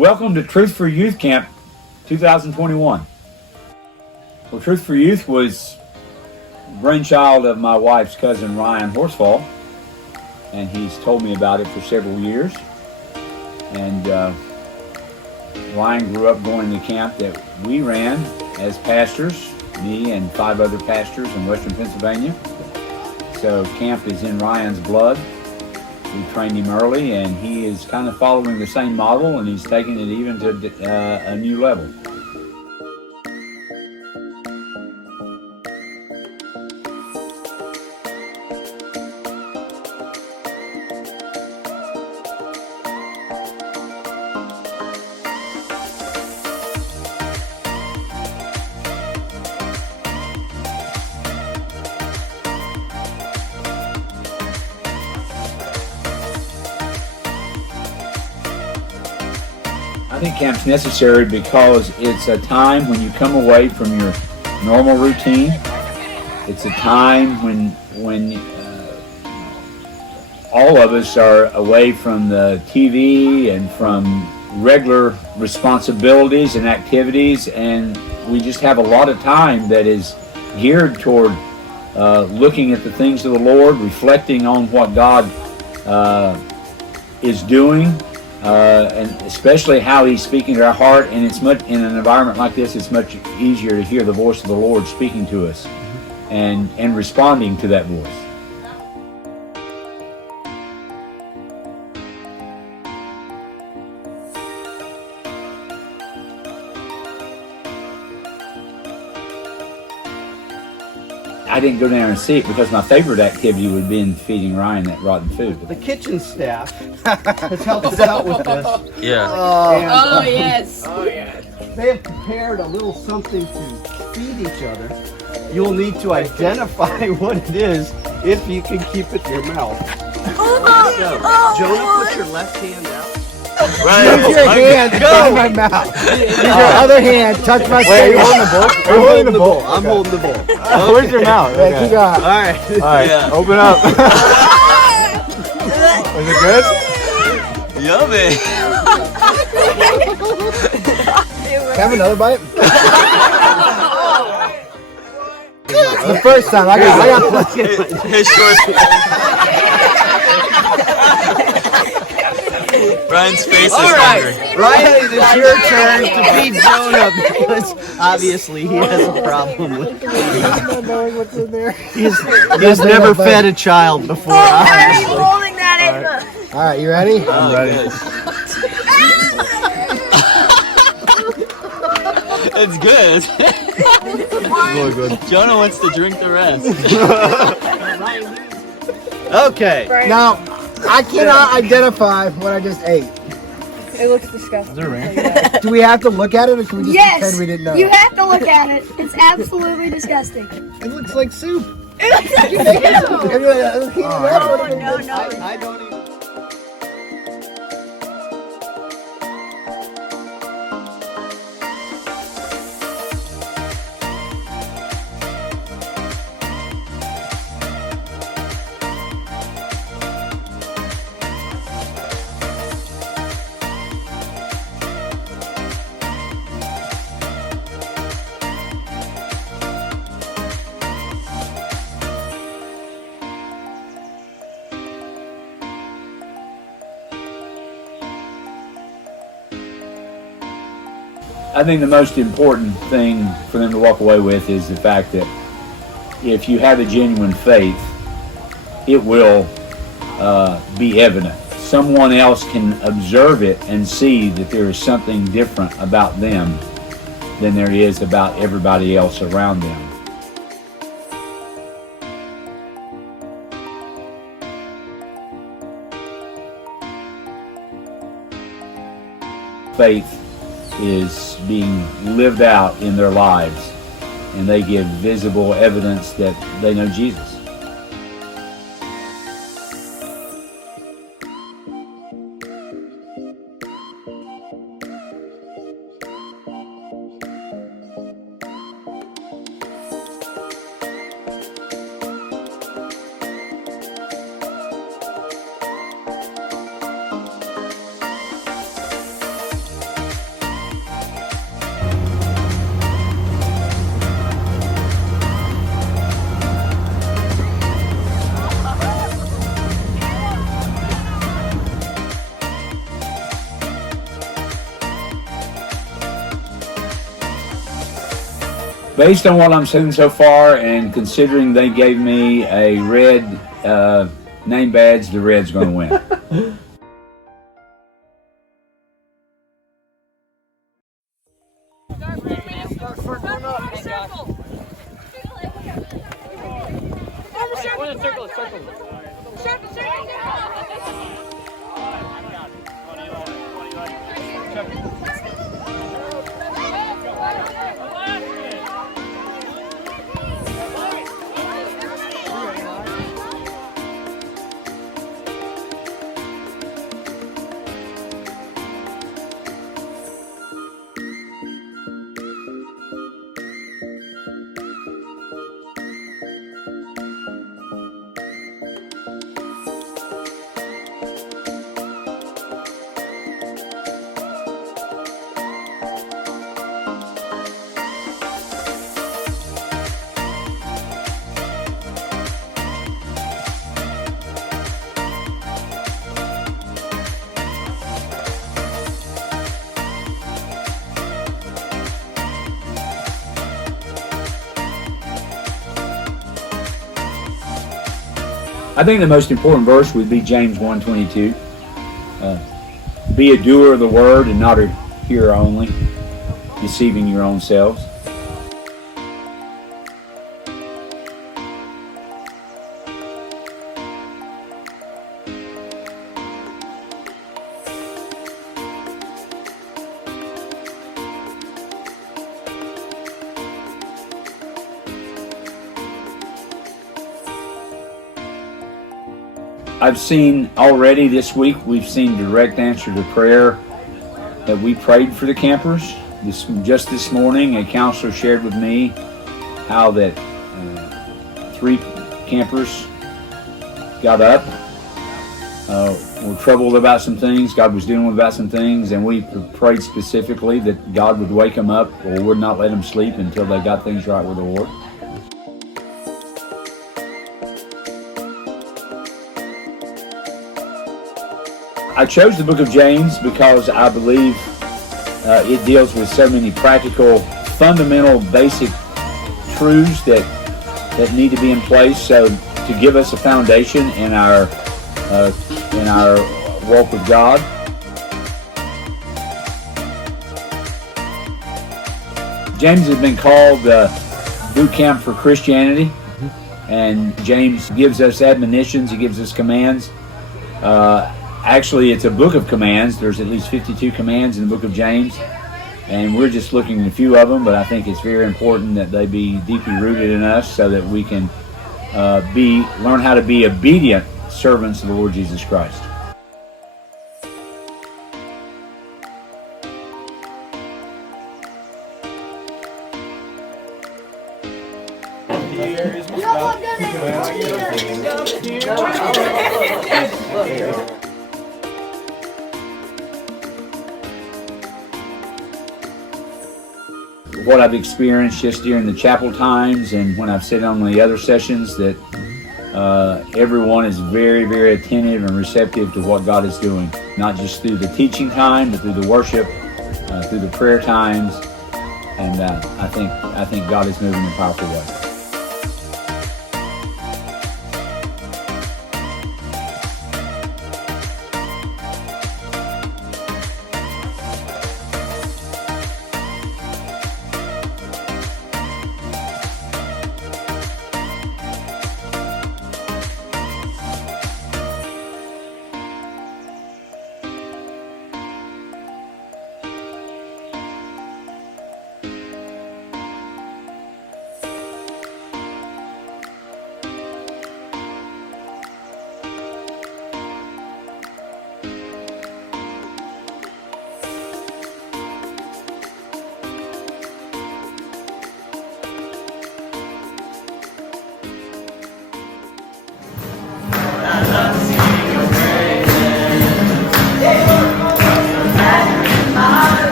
Welcome to Truth for Youth Camp 2021. Well, Truth for Youth was brainchild of my wife's cousin Ryan Horsfall, and he's told me about it for several years. And Ryan grew up going to camp that we ran as pastors, me and 5 other pastors in Western Pennsylvania. So camp is in Ryan's blood. We trained him early, and he is kind of following the same model, and he's taking it even to a new level. I think camp's necessary because it's a time when you come away from your normal routine. It's a time when all of us are away from the TV and from regular responsibilities and activities, and we just have a lot of time that is geared toward looking at the things of the Lord, reflecting on what God is doing. And especially how He's speaking to our heart, and it's much in an environment like this. It's much easier to hear the voice of the Lord speaking to us, and responding to that voice. I didn't go down and see it because my favorite activity would have been feeding Ryan that rotten food. The kitchen staff has helped us out with this. Yeah. Oh, yes. Oh, yeah. They have prepared a little something to feed each other. You'll need to identify what it is if you can keep it in your mouth. So, Jonah, put your left hand out. Right. Use your hand to touch my mouth. Use your other hand, touch my face. Are you holding the bowl? I'm holding the bowl. Where's your mouth? Okay. Keep going. All right. All right, Yeah. open up. Was it good? Yummy. Can I have another bite? The first time, I got His short. Ryan's face is hungry. Ryan, it's your turn to feed Jonah because obviously he has a problem with not knowing what's in there. He's never fed a child before. Why are you holding that in? All right, you ready? I'm ready. It's good. Really good. Jonah wants to drink the rest. Okay. Now, I cannot identify what I just ate. It looks disgusting. Do we have to look at it, or can we just pretend we didn't know? You have to look at it. It's absolutely disgusting. It looks like soup. It looks like you. Everybody, Oh, no. I don't even. I think the most important thing for them to walk away with is the fact that if you have a genuine faith, it will be evident. Someone else can observe it and see that there is something different about them than there is about everybody else around them. Faith is being lived out in their lives, and they give visible evidence that they know Jesus. Based on what I'm seeing so far, and considering they gave me a red name badge, the Red's going to win. I think the most important verse would be James 1:22. Be a doer of the word and not a hearer only, deceiving your own selves. I've seen already this week, we've seen direct answer to prayer that we prayed for the campers. Just this morning, a counselor shared with me how that 3 campers got up, were troubled about some things, God was dealing with about some things, and we prayed specifically that God would wake them up or would not let them sleep until they got things right with the Lord. I chose the book of James because I believe it deals with so many practical, fundamental, basic truths that need to be in place. So to give us a foundation in our walk with God. James has been called boot camp for Christianity, and James gives us admonitions. He gives us commands. Actually, it's a book of commands. There's at least 52 commands in the book of James, and we're just looking at a few of them, but I think it's very important that they be deeply rooted in us so that we can learn how to be obedient servants of the Lord Jesus Christ. What I've experienced just during the chapel times and when I've sat on the other sessions, that everyone is very, very attentive and receptive to what God is doing, not just through the teaching time, but through the worship, through the prayer times, and I think God is moving in a powerful way.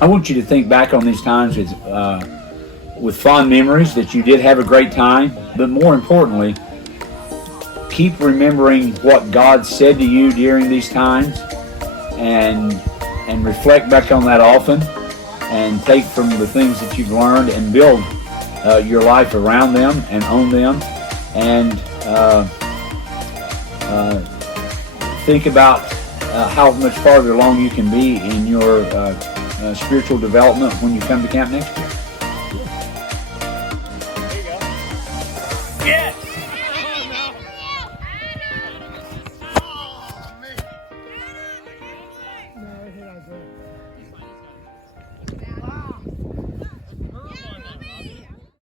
I want you to think back on these times with fond memories that you did have a great time, but more importantly, keep remembering what God said to you during these times, and reflect back on that often, and take from the things that you've learned and build your life around them and on them, and think about how much farther along you can be in your spiritual development when you come to camp next year.